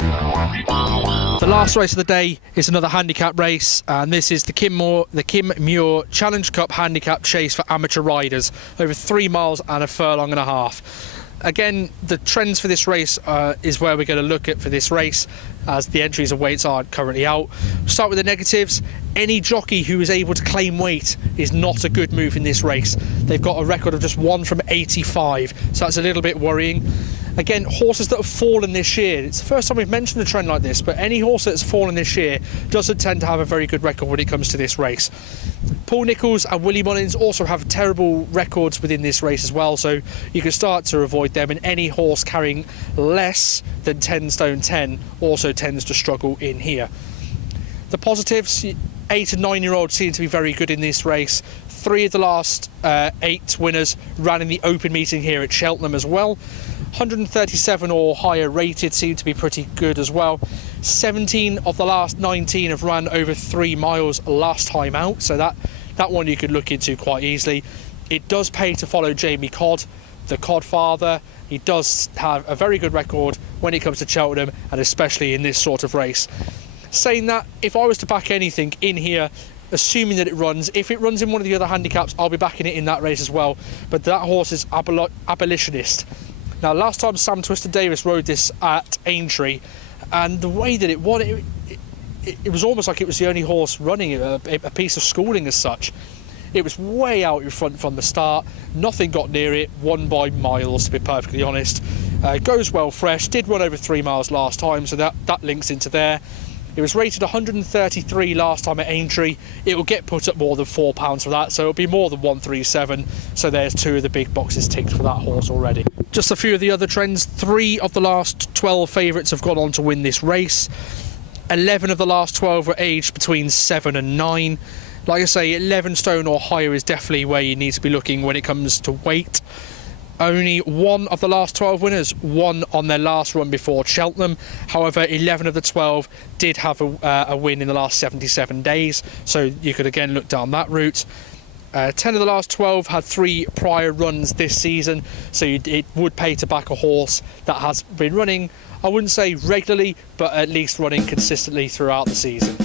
The last race of the day is another handicap race, and this is the Kim Muir Challenge Cup Handicap Chase for amateur riders, over 3 miles and a furlong and a half. Again, the trends for this race is where we're going to look at for this race, as the entries and weights aren't currently out. We'll start with the negatives. Any jockey who is able to claim weight is not a good move in this race. They've got a record of just 1 from 85, so that's a little bit worrying. Again, horses that have fallen this year, it's the first time we've mentioned a trend like this, but any horse that's fallen this year doesn't tend to have a very good record when it comes to this race. Paul Nicholls and Willie Mullins also have terrible records within this race as well, so you can start to avoid them, and any horse carrying less than 10 stone 10 also tends to struggle in here. The positives, 8 and 9 year olds seem to be very good in this race. 3 of the last 8 winners ran in the open meeting here at Cheltenham as well. 137 or higher rated seem to be pretty good as well. 17 of the last 19 have run over 3 miles last time out, so that one you could look into quite easily. It does pay to follow Jamie Codd, the Codd father. He does have a very good record when it comes to Cheltenham, and especially in this sort of race. Saying that, if I was to back anything in here, assuming that it runs, if it runs in one of the other handicaps, I'll be backing it in that race as well. But that horse is Abolitionist. Now, last time Sam Twister Davis rode this at Aintree, and the way that it won, it was almost like it was the only horse running a piece of schooling as such. It was way out in front from the start, nothing got near it, won by miles to be perfectly honest. Goes well fresh, did run over 3 miles last time, so that links into there. It was rated 133 last time at Aintree. It will get put up more than £4 for that, so it'll be more than 137. So there's 2 of the big boxes ticked for that horse already. Just a few of the other trends. 3 of the last 12 favourites have gone on to win this race. 11 of the last 12 were aged between 7 and 9. Like I say, 11 stone or higher is definitely where you need to be looking when it comes to weight. Only 1 of the last 12 winners won on their last run before Cheltenham. However, 11 of the 12 did have a win in the last 77 days, so you could again look down that route. 10 of the last 12 had 3 prior runs this season, so it would pay to back a horse that has been running, I wouldn't say regularly, but at least running consistently throughout the season.